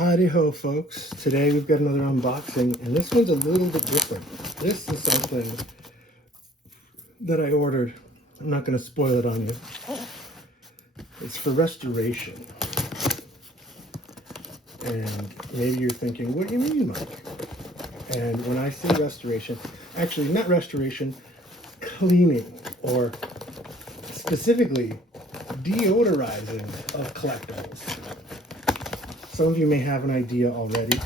Howdy ho, folks. Today we've got another unboxing, and this one's a little bit different. This is something that I ordered. I'm not going to spoil it on you. It's for restoration. And maybe you're thinking, what do you mean, Mike? And when I say restoration, actually not restoration, cleaning, or specifically deodorizing of collectibles. Some of you may have an idea already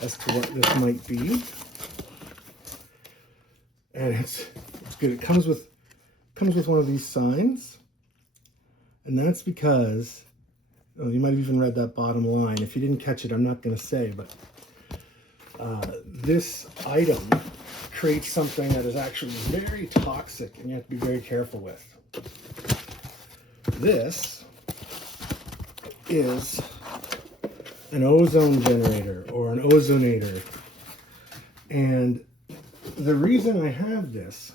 as to what this might be, and it's good. It comes with one of these signs, and that's because you might have even read that bottom line. If you didn't catch it, I'm not going to say, but this item creates something that is actually very toxic, and you have to be very careful with. This is an ozone generator or an ozonator, and the reason I have this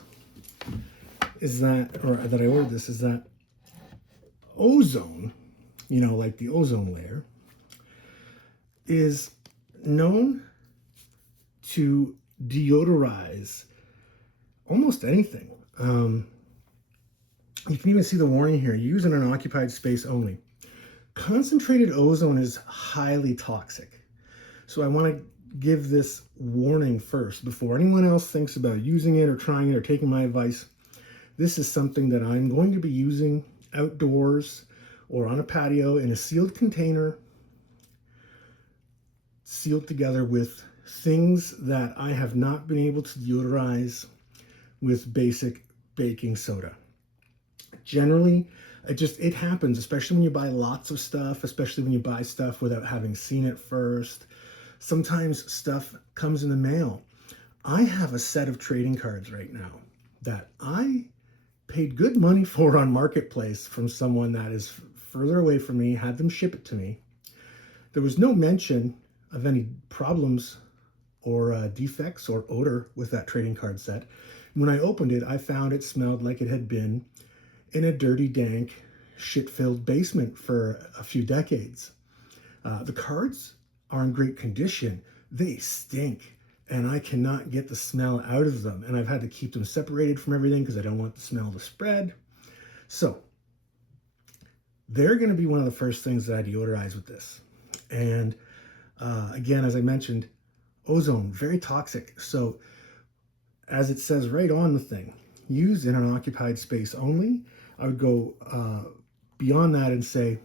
is that, or that I ordered this, is that ozone, you know, like the ozone layer, is known to deodorize almost anything. You can even see the warning here: use in an occupied space only. Concentrated ozone is highly toxic. So I want to give this warning first before anyone else thinks about using it or trying it or taking my advice. This is something that I'm going to be using outdoors or on a patio in a sealed container, sealed together with things that I have not been able to deodorize with basic baking soda. Generally, it happens, especially when you buy lots of stuff, especially when you buy stuff without having seen it first. Sometimes stuff comes in the mail. I have a set of trading cards right now that I paid good money for on Marketplace from someone that is further away from me, had them ship it to me. There was no mention of any problems or defects or odor with that trading card set. When I opened it, I found it smelled like it had been in a dirty, dank, shit-filled basement for a few decades. The cards are in great condition. They stink, and I cannot get the smell out of them. And I've had to keep them separated from everything because I don't want the smell to spread. So they're going to be one of the first things that I deodorize with this. And again, as I mentioned, ozone, very toxic. So as it says right on the thing, use in an occupied space only. I would go beyond that and say,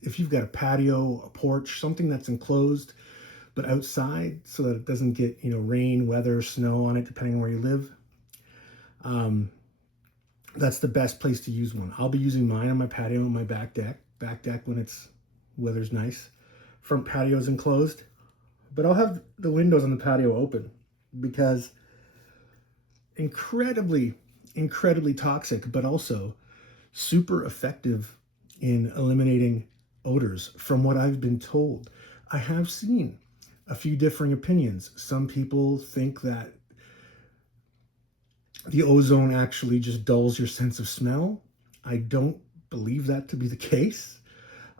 if you've got a patio, a porch, something that's enclosed but outside so that it doesn't get, rain, weather, snow on it, depending on where you live, that's the best place to use one. I'll be using mine on my patio and my back deck when it's weather's nice. Front patio's enclosed, but I'll have the windows on the patio open because incredibly toxic, but also super effective in eliminating odors from what I've been told. I have seen a few differing opinions. Some people think that the ozone actually just dulls your sense of smell. I don't believe that to be the case.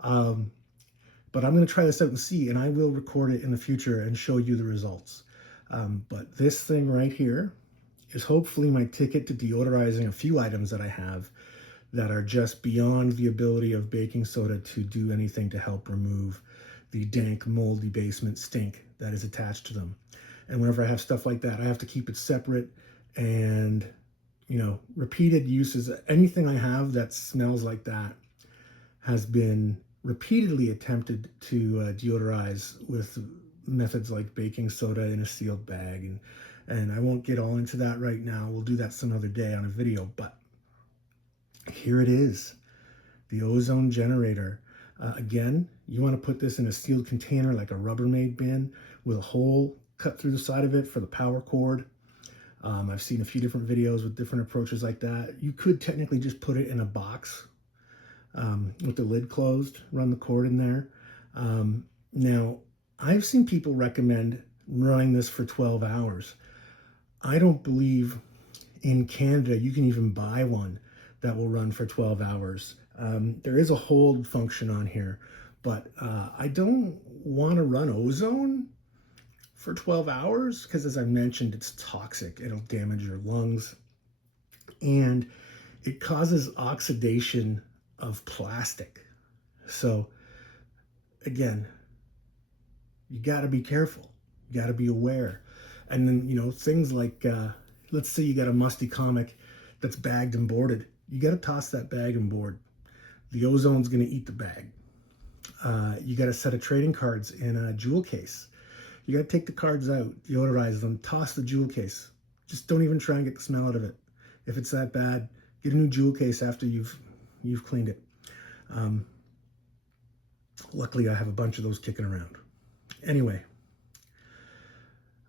But I'm going to try this out and see, and I will record it in the future and show you the results. But this thing right here is hopefully my ticket to deodorizing a few items that I have that are just beyond the ability of baking soda to do anything to help remove the dank, moldy basement stink that is attached to them. And whenever I have stuff like that, I have to keep it separate, and repeated uses. Anything I have that smells like that has been repeatedly attempted to deodorize with methods like baking soda in a sealed bag, and I won't get all into that right now. We'll do that some other day on a video, but here it is, the ozone generator. Again, you want to put this in a sealed container like a Rubbermaid bin with a hole cut through the side of it for the power cord. I've seen a few different videos with different approaches like that. You could technically just put it in a box with the lid closed, run the cord in there. Now, I've seen people recommend running this for 12 hours. I don't believe in Canada you can even buy one that will run for 12 hours. There is a hold function on here, But I don't want to run ozone for 12 hours because, as I mentioned, it's toxic. It'll damage your lungs, and it causes oxidation of plastic. So again, you got to be careful. You got to be aware. And then, things like, let's say you got a musty comic that's bagged and boarded. You got to toss that bag and board. The ozone's going to eat the bag. You got a set of trading cards in a jewel case. You got to take the cards out, deodorize them, toss the jewel case. Just don't even try and get the smell out of it. If it's that bad, get a new jewel case after you've cleaned it. Luckily, I have a bunch of those kicking around. Anyway,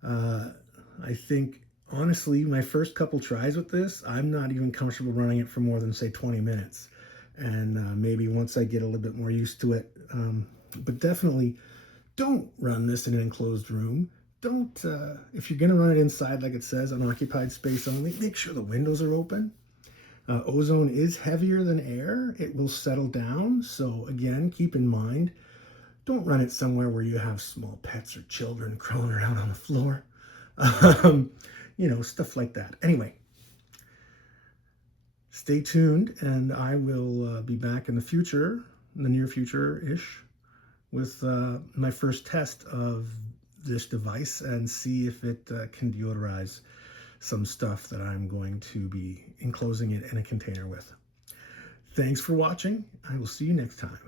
I think, honestly, my first couple tries with this, I'm not even comfortable running it for more than, say, 20 minutes. And maybe once I get a little bit more used to it. But definitely don't run this in an enclosed room. Don't, if you're going to run it inside, like it says, unoccupied space only, make sure the windows are open. Ozone is heavier than air. It will settle down. So again, keep in mind, don't run it somewhere where you have small pets or children crawling around on the floor. Stuff like that. Anyway, stay tuned, and I will be back in the near future-ish, with my first test of this device and see if it can deodorize some stuff that I'm going to be enclosing it in a container with. Thanks for watching. I will see you next time.